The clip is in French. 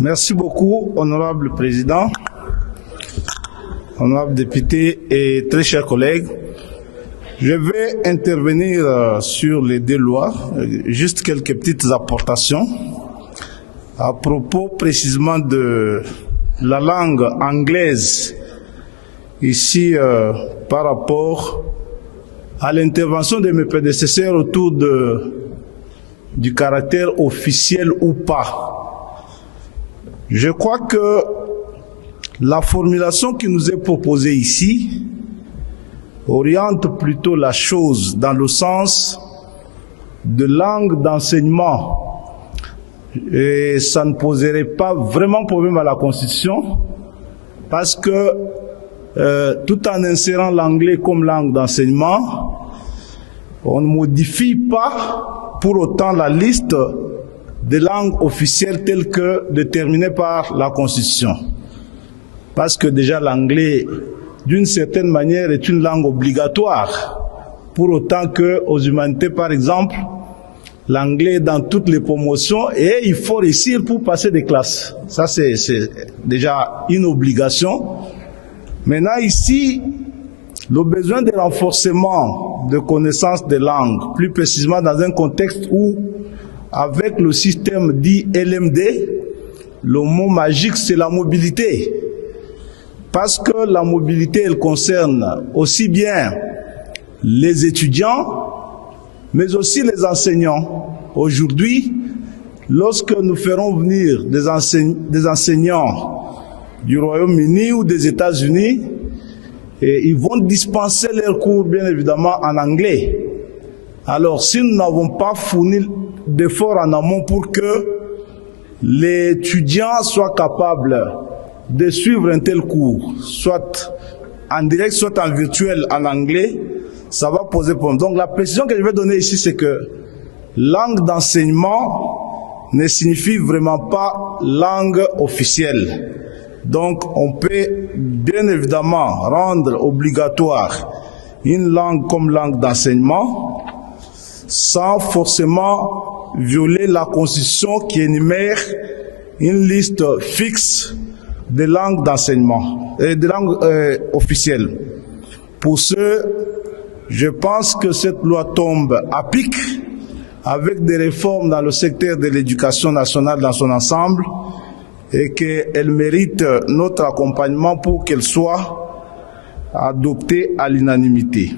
Merci beaucoup, honorable président, honorable député et très chers collègues. Je vais intervenir sur les deux lois, juste quelques petites apportations à propos précisément de la langue anglaise ici par rapport à l'intervention de mes prédécesseurs autour du caractère officiel ou pas. Je crois que la formulation qui nous est proposée ici oriente plutôt la chose dans le sens de langue d'enseignement. Et ça ne poserait pas vraiment problème à la Constitution parce que tout en insérant l'anglais comme langue d'enseignement, on ne modifie pas pour autant la liste des langues officielles telles que déterminées par la Constitution. Parce que déjà l'anglais, d'une certaine manière, est une langue obligatoire. Pour autant qu'aux humanités, par exemple, l'anglais est dans toutes les promotions et il faut réussir pour passer des classes. Ça, c'est déjà une obligation. Maintenant, ici, le besoin de renforcement de connaissance des langues, plus précisément dans un contexte où, avec le système dit LMD, le mot magique, c'est la mobilité. Parce que la mobilité, elle concerne aussi bien les étudiants, mais aussi les enseignants. Aujourd'hui, lorsque nous ferons venir des enseignants du Royaume-Uni ou des États-Unis, ils vont dispenser leurs cours, bien évidemment, en anglais. Alors, si nous n'avons pas fourni d'efforts en amont pour que l'étudiant soit capable de suivre un tel cours, soit en direct, soit en virtuel, en anglais, ça va poser problème. Donc la précision que je vais donner ici, c'est que langue d'enseignement ne signifie vraiment pas langue officielle. Donc on peut bien évidemment rendre obligatoire une langue comme langue d'enseignement sans forcément violer la Constitution qui énumère une liste fixe des langues d'enseignement et des langues officielles. Pour ce, je pense que cette loi tombe à pic avec des réformes dans le secteur de l'éducation nationale dans son ensemble et qu'elle mérite notre accompagnement pour qu'elle soit adoptée à l'unanimité.